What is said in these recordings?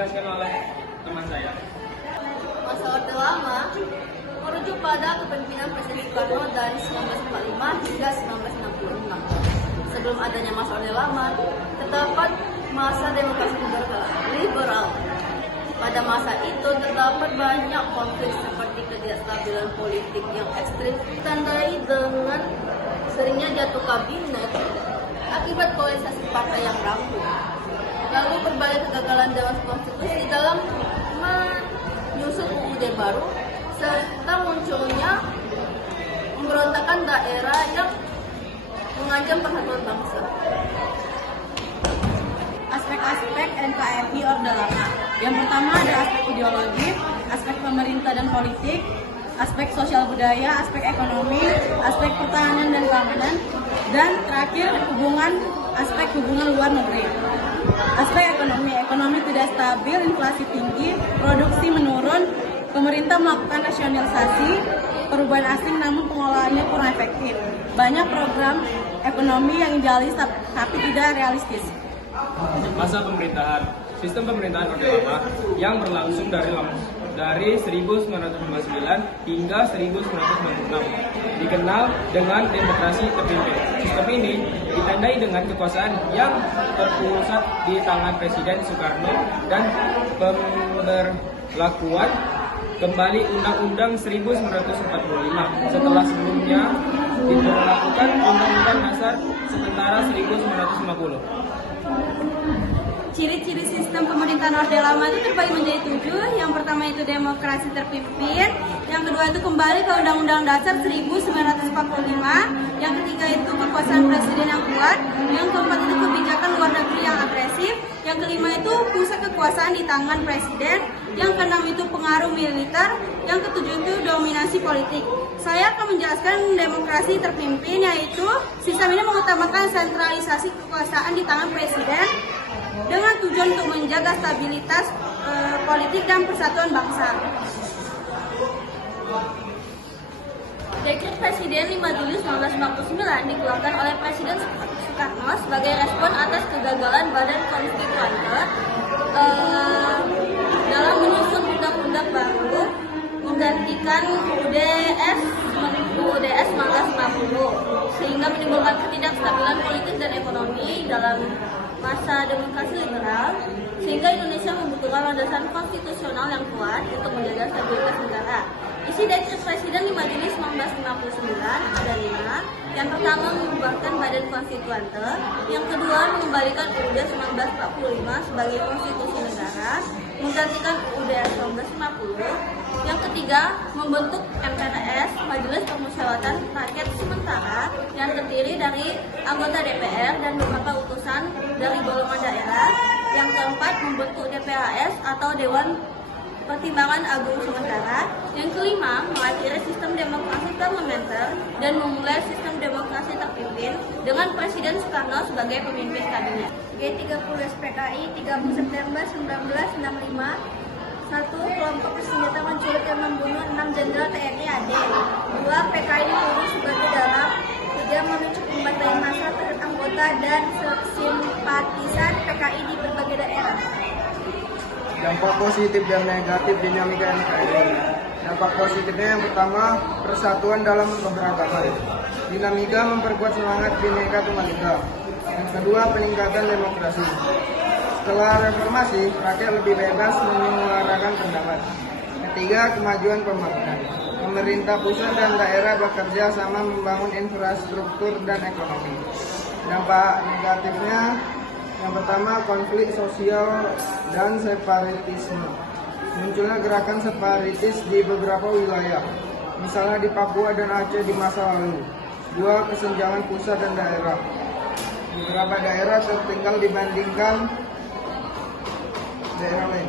dijelaskan oleh teman saya. Masa Orde Lama merujuk pada kepemimpinan Presiden Soekarno dari 1945 hingga 1966. Sebelum adanya masa Orde Lama, terdapat masa demokrasi liberal. Pada masa itu terdapat banyak konflik seperti ketidakstabilan politik yang ekstrim, ditandai dengan seringnya jatuh kabinet akibat polarisasi partai yang rapuh. Lalu berbagai kegagalan Dewan Konstitusi dalam menyusun UUD baru serta munculnya pemberontakan daerah yang mengancam persatuan bangsa. Aspek-aspek NKRI Orde Lama. Yang pertama ada aspek ideologi, aspek pemerintah dan politik, aspek sosial budaya, aspek ekonomi, aspek pertahanan dan keamanan, dan terakhir aspek hubungan luar negeri. Aspek ekonomi tidak stabil, inflasi tinggi, produksi menurun, pemerintah melakukan nasionalisasi, perubahan asing namun pengelolaannya kurang efektif. Banyak program ekonomi yang idealis tapi tidak realistis. Masa pemerintahan. Sistem pemerintahan Orde Lama yang berlangsung dari 1959 hingga 1996 dikenal dengan demokrasi terpimpin. Sistem ini ditandai dengan kekuasaan yang terpusat di tangan Presiden Soekarno dan pemberlakuan kembali Undang-Undang 1945 setelah sebelumnya diberlakukan Undang-Undang Dasar Sementara 1950. Ciri-ciri sistem pemerintahan Orde Lama itu terbagi menjadi 7. Yang pertama itu demokrasi terpimpin, yang kedua itu kembali ke Undang-Undang Dasar 1945, yang ketiga itu kekuasaan presiden yang kuat, yang keempat itu kebijakan luar negeri yang agresif, yang kelima itu pusat kekuasaan di tangan presiden, yang keenam itu pengaruh militer, yang ketujuh itu dominasi politik. Saya akan menjelaskan demokrasi terpimpin, yaitu sistem ini mengutamakan sentralisasi kekuasaan di tangan presiden dengan tujuan untuk menjaga stabilitas politik dan persatuan bangsa. Dekret Presiden 5 Juli 1949 dikeluarkan oleh Presiden Soekarno sebagai respon atas kegagalan Badan Konstituante dalam menyusun undang-undang baru menggantikan UUD 1950 sehingga menimbulkan ketidakstabilan politik dan ekonomi dalam masa demokrasi liberal, sehingga Indonesia membutuhkan landasan konstitusional yang kuat untuk menjaga stabilitas negara. Isi dekret Presiden 5 Juli 1959 ada 5. Yang pertama membubarkan Badan Konstituante, yang kedua mengembalikan UUD 1945 sebagai konstitusi negara, menggantikan UUD 1950. Yang ketiga, membentuk MPRS, Majelis Permusyawaratan Rakyat Sementara, yang terdiri dari anggota DPR dan beberapa utusan dari golongan daerah. Yang keempat, membentuk DPAS atau Dewan Pertimbangan Agung Sementara. Yang kelima, mengakhiri sistem demokrasi parlementer dan memulai sistem demokrasi terpimpin dengan Presiden Soekarno sebagai pemimpin kabinet. G30 SPKI 30 September 1965. 1. Kelompok bersenjata menculik dan membunuh 6 jenderal TNI AD. 2. PKI dituduh sebagai dalang. 3. Memicu pembantaian massa terhadap anggota dan simpatisan PKI di berbagai daerah. Dampak positif dan negatif dinamika NKRI. Dampak positifnya yang pertama, persatuan dalam keberagaman. Dinamika memperkuat semangat Bhinneka Tunggal Ika. Yang kedua, peningkatan demokrasi. Setelah reformasi, rakyat lebih bebas menyuarakan pendapat. Ketiga, kemajuan pembangunan. Pemerintah pusat dan daerah bekerja sama membangun infrastruktur dan ekonomi. Dampak negatifnya, yang pertama, konflik sosial dan separatisme. Munculnya gerakan separatis di beberapa wilayah, misalnya di Papua dan Aceh di masa lalu. 2. Kesenjangan pusat dan daerah. Beberapa daerah tertinggal dibandingkan daerah lain.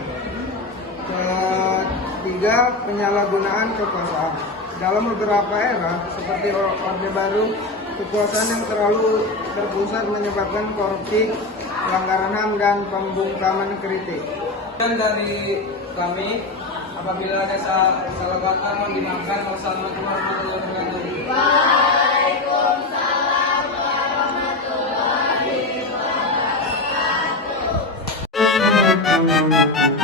Ketiga, penyalahgunaan kekuasaan. Dalam beberapa era, seperti Orde Baru, kekuasaan yang terlalu terpusat menyebabkan korupsi, pelanggaran HAM, dan pembungkaman kritik. Dan dari kami, apabila ada salah kata mohon dimaafkan. Wassalamualaikum warahmatullahi wabarakatuh. Waalaikumsalam warahmatullahi wabarakatuh.